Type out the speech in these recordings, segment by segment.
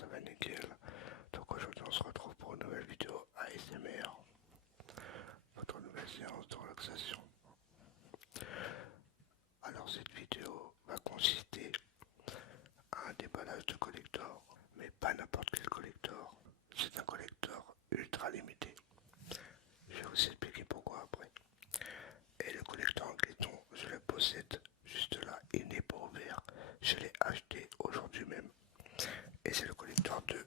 ça va nickel. Donc aujourd'hui on se retrouve pour une nouvelle vidéo ASMR, votre nouvelle séance de relaxation. Alors cette vidéo va consister à un déballage de collector, mais pas n'importe quel collector, c'est un collector ultra limité. Je vais vous expliquer pourquoi après. Et le collector en question, je le possède juste là, il n'est pas ouvert, je l'ai acheté aujourd'hui même. Et c'est le collector de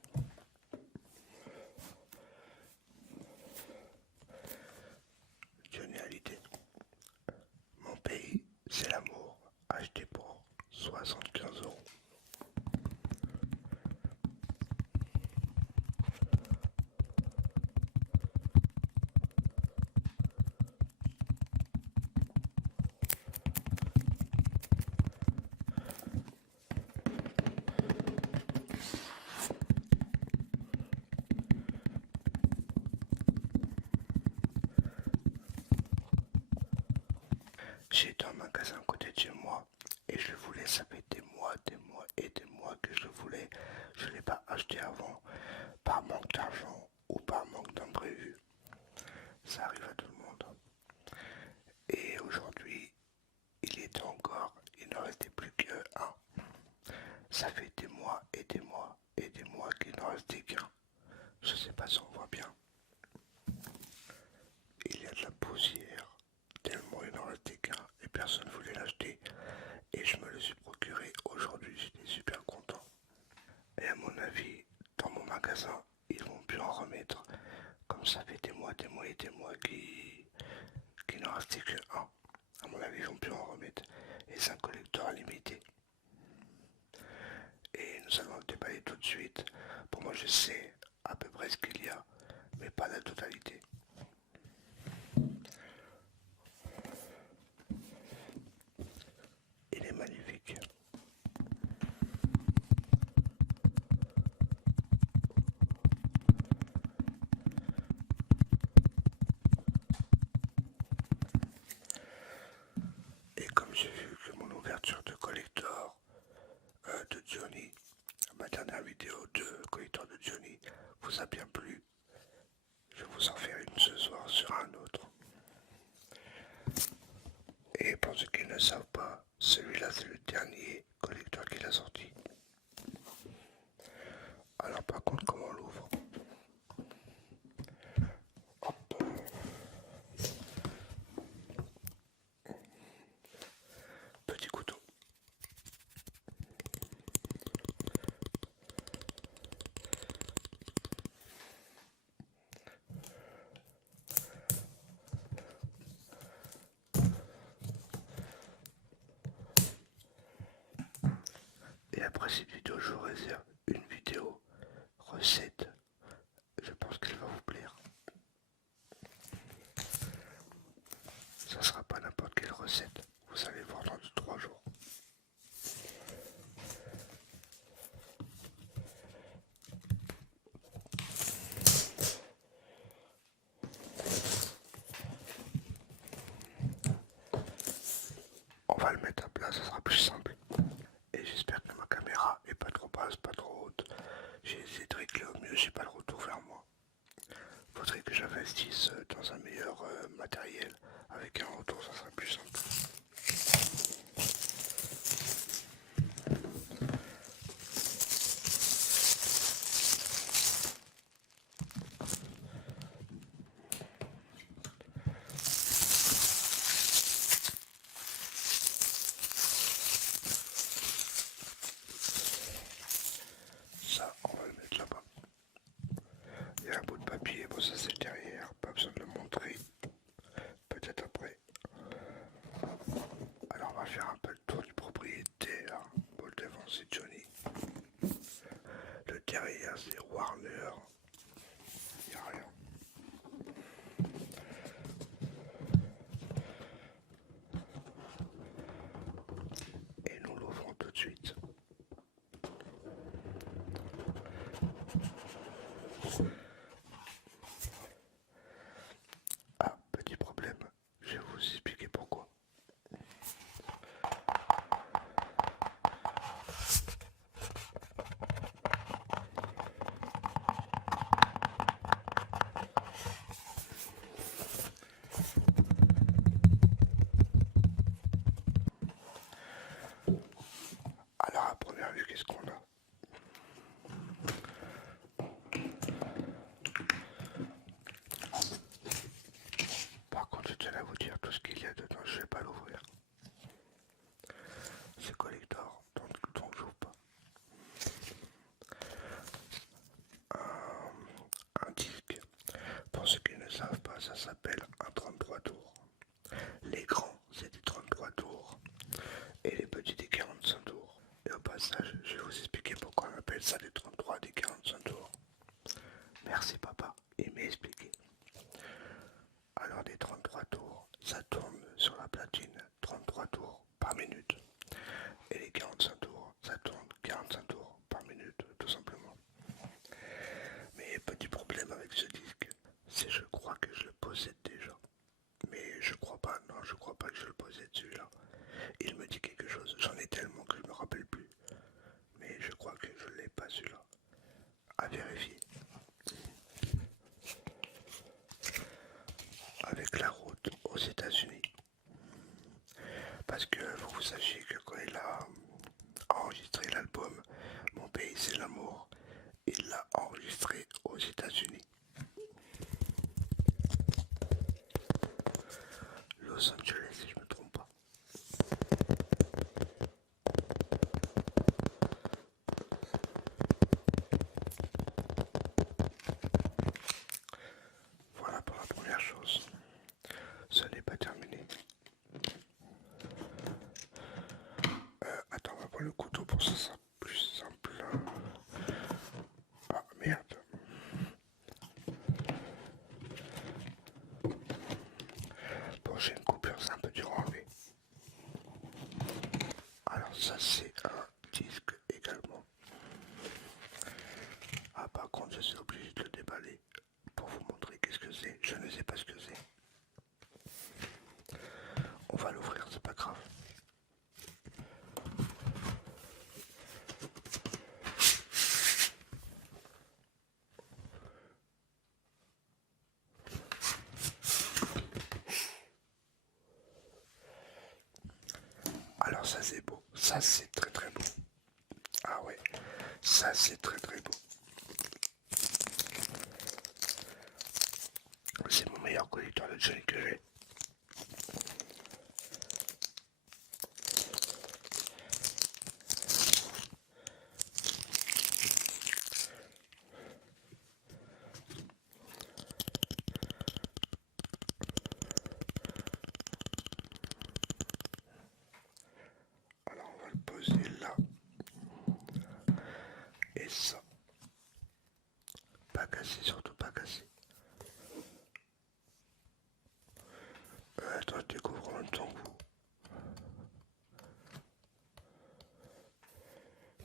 Johnny Hallyday. Mon pays, c'est l'amour, acheté pour 75 €. J'ai un magasin à côté de chez moi et je le voulais, ça fait des mois et des mois que je le voulais. Je ne l'ai pas acheté avant, par manque d'argent ou par manque d'imprévu. Ça arrive à tout le monde. Et aujourd'hui, il était encore, il n'en restait plus qu'un. Ça fait des mois et des mois et des mois qu'il n'en restait qu'un. Je sais pas si on voit bien. Il y a de la poussière, tellement il n'en restait qu'un et personne ne voulait l'acheter. Et je me le suis procuré aujourd'hui, j'étais super content. Et à mon avis, dans mon magasin, ils vont plus en remettre. Comme ça fait des mois et des mois qu'il n'en restait que un. À mon avis, ils vont plus en remettre. Et c'est un collector limité. Et nous allons le déballer tout de suite. Pour moi, je sais à peu près ce qu'il y a, mais pas la totalité. Il est magnifique. Et comme j'ai vu que mon ouverture de collector de Johnny, ma dernière vidéo de collector de Johnny, vous a bien plu, je vais vous en faire une ce soir sur un autre. Et pour ceux qui ne savent pas, celui-là c'est le dernier collector qu'il a sorti. Alors par contre, comment on l'ouvre? Hop. Petit couteau. Et après cette vidéo, je vous réserve une vidéo recette. Je pense qu'elle va vous plaire. Ça sera pas n'importe quelle recette. Vous allez voir dans 3 jours. On va le mettre à plat, ça sera plus simple. Et j'espère que ma caméra est pas trop basse, pas trop haute. J'ai essayé de régler au mieux, j'ai pas le retour vers moi. Faudrait que j'investisse dans un meilleur matériel. Avec un retour, ça serait plus simple. Ça, on va le mettre là-bas. Il y a un bout de papier, bon ça c'est derrière, pas besoin de le montrer. Peut-être après. Alors Alors à première vue, qu'est-ce qu'on a? Par contre, je tiens à vous dire tout ce qu'il y a dedans, je vais pas l'ouvrir. C'est collector, donc j'ouvre pas. Un disque. Pour ceux qui ne savent pas, ça s'appelle un 33 tours. Les grands, c'est des 33 tours. Et les petits, des 45 tours. Et au passage, je vais vous expliquer pourquoi on appelle ça des 33 des 45 tours. Merci papa, il m'a expliqué. Alors des 33 tours, ça tourne sur la platine 33 tours par minute. Et les 45 tours, ça tourne 45 tours par minute, tout simplement. Mais petit problème avec ce disque, c'est je crois que je le possède déjà. Mais je crois pas, non, je crois pas que je le possède celui-là. Il me dit quelque chose, j'en ai tellement que je me rappelle plus. Mais je crois que je l'ai pas celui-là. À vérifier. Avec la route aux États-Unis. Parce que vous sachiez que quand il a enregistré l'album Mon pays c'est l'amour, il l'a enregistré aux États-Unis. Los Angeles, si je me trompe pas. Voilà pour la première chose. Ce n'est pas terminé. Attends, on va prendre le couteau pour ça, ça plus simple. Ah merde. Bon, j'ai une coupure, c'est un peu dur à enlever. Alors ça c'est un disque également. Ah par contre je suis obligé de le déballer pour vous montrer qu'est-ce que c'est. Je ne sais pas ce que c'est. On va l'ouvrir, c'est pas grave. Alors ça c'est beau, ça c'est très très beau. Ah ouais, ça c'est très très beau. C'est mon meilleur collecteur de Johnny que j'ai. Alors on va le poser là. Et ça. Pas cassé, surtout pas cassé. Attends, je découvre en même temps que vous.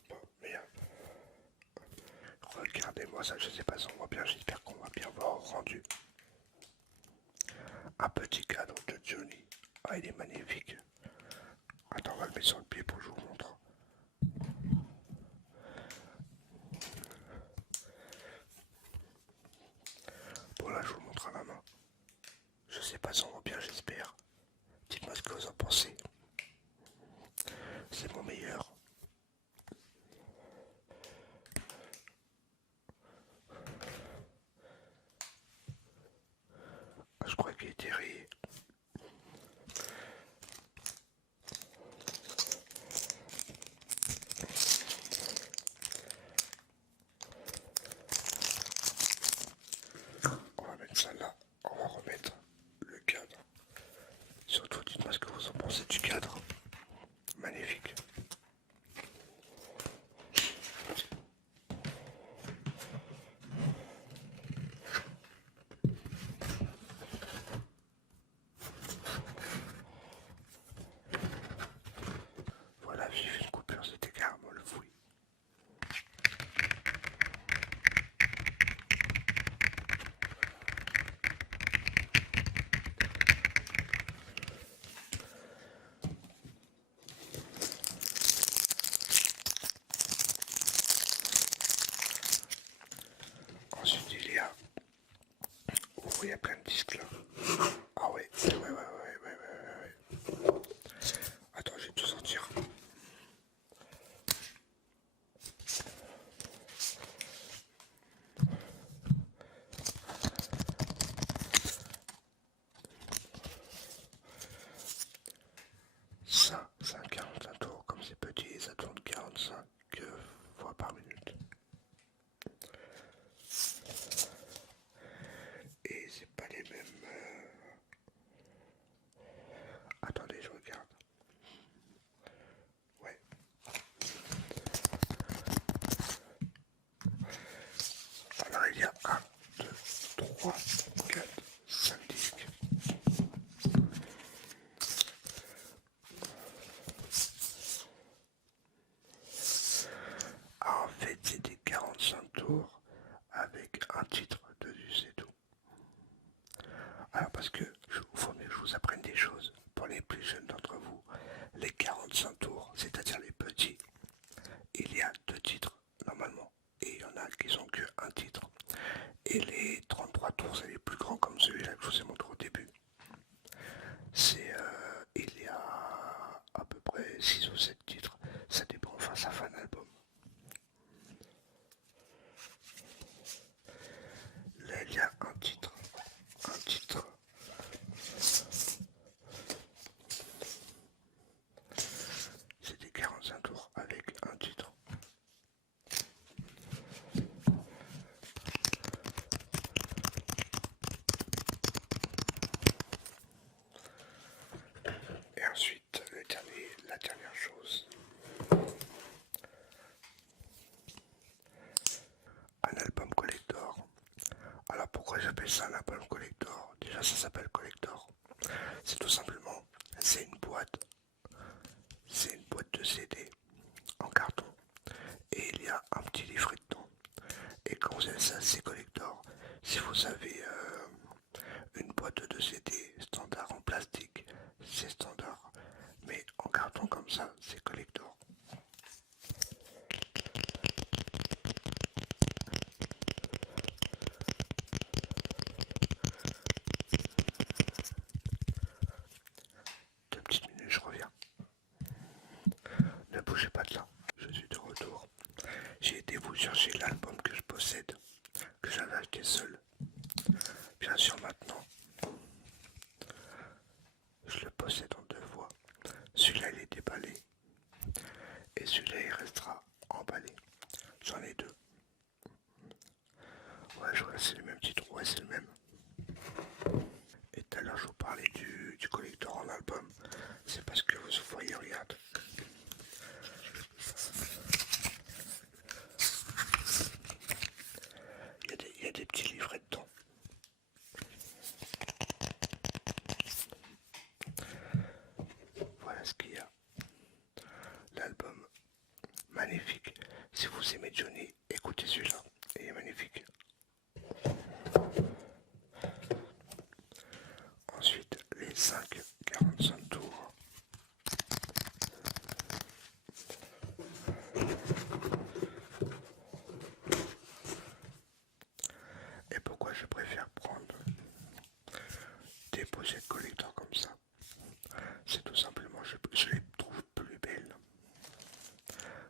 Bon, merde. Regardez-moi ça, je sais pas si on voit bien, j'espère qu'on va bien voir au rendu. Un petit cadre de Johnny. Ah, il est magnifique. Attends, on va le mettre sur le pied pour que je vous montre. Bon, là, je vous montre à la main. Je sais pas si on voit bien, j'espère. Dites-moi ce que vous en pensez. C'est mon meilleur. Ah, je crois qu'il était rayé. On va mettre ça là. On va remettre le cadre. Surtout, dites-moi ce que vous en pensez du cadre. Magnifique. Voilà, j'ai fait une coupure, c'était carrément le fouille. Ensuite, il y a... Oh, il y a plein de disques là. Ah ouais, ouais. Attends, je vais tout sortir. 6 ou 7 titres, ça dépend, enfin ça fait un album. Là il y a un titre, c'était 45 tours avec un titre. Et ensuite, la dernière chose, un album collector. Alors pourquoi j'appelle ça un album collector? Déjà ça s'appelle collector. C'est tout simplement, c'est une boîte de CD en carton et il y a un petit livret dedans. Et quand vous avez ça, c'est collector. Si vous avez une boîte de CD standard en plastique, c'est standard. Mais en carton comme ça, c'est collector. Deux petites minutes, je reviens. Ne bougez pas de là, je suis de retour. J'ai été vous chercher l'album que je possède, que j'avais acheté seul. Bien sûr maintenant, je le possède en 2 fois. Celui-là il est déballé et celui-là il restera emballé. J'en ai 2. Ouais, je vois, c'est le même titre, ouais c'est le même. Et tout à l'heure je vous parlais du collector en album. C'est parce que vous voyez, regarde. Il y a des petits livrets dedans. Voilà ce qu'il y a. L'album, magnifique. Si vous aimez Johnny, écoutez celui-là. Il est magnifique. Ensuite, les 45 tours. Et pourquoi je préfère prendre des pochettes collector comme ça? C'est tout simplement, je les trouve plus belles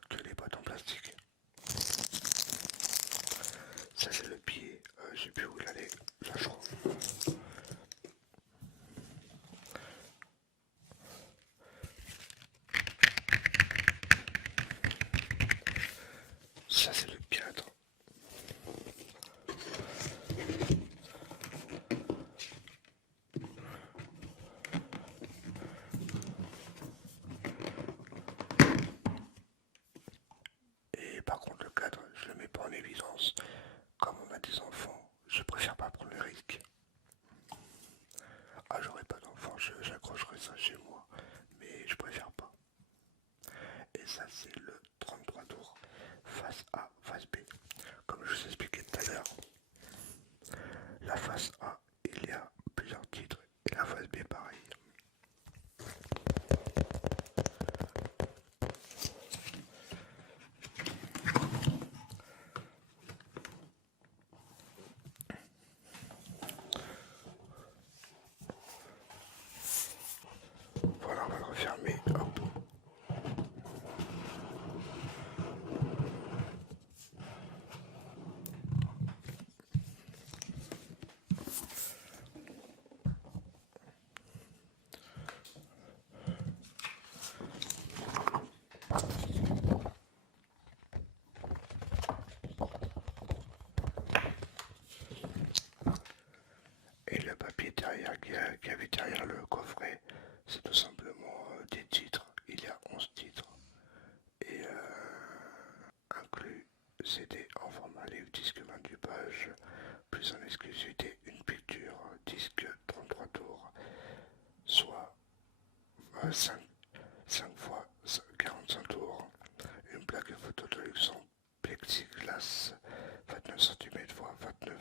que les boîtes en plastique. Ça c'est le pied, je sais plus où il allait, là je crois. Ça c'est le cadre. Et par contre le cadre, je le mets pas en évidence. Comme on a des enfants, je préfère pas prendre le risque. Ah j'aurais pas d'enfants, j'accrocherais ça chez moi. Mais je préfère pas. Et ça c'est le 33 tours. Face A, face B. Comme je vous expliquais tout à l'heure. La face A, il y a plusieurs titres. Et la face B pareil. Voilà, on va le refermer. Hop. Et le papier derrière qu'il y avait derrière le coffret, c'est tout simplement des titres. Il y a 11 titres. Et inclus CD en format livre, disque 28 pages, plus en exclusivité une picture, disque 33 tours, soit 5 fois 45 tours, une plaque photo de luxe en plexiglas 29 cm x 29.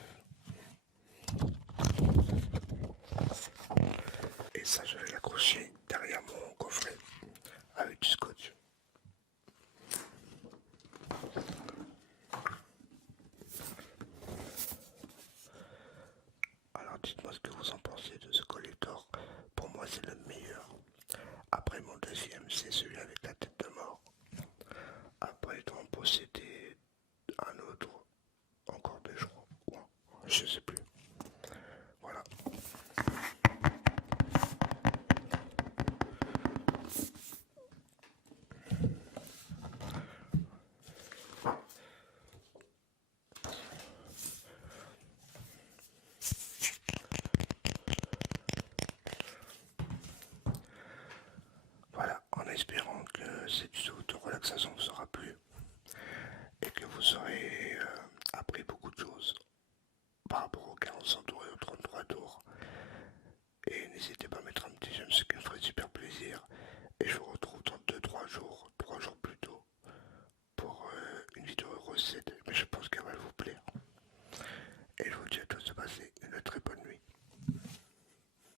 Et ça, je vais l'accrocher derrière mon coffret avec du scotch. Alors dites-moi ce que vous en pensez de ce collector. Pour moi, c'est le meilleur. Après, mon deuxième, c'est celui avec la espérant que cette vidéo de relaxation vous aura plu et que vous aurez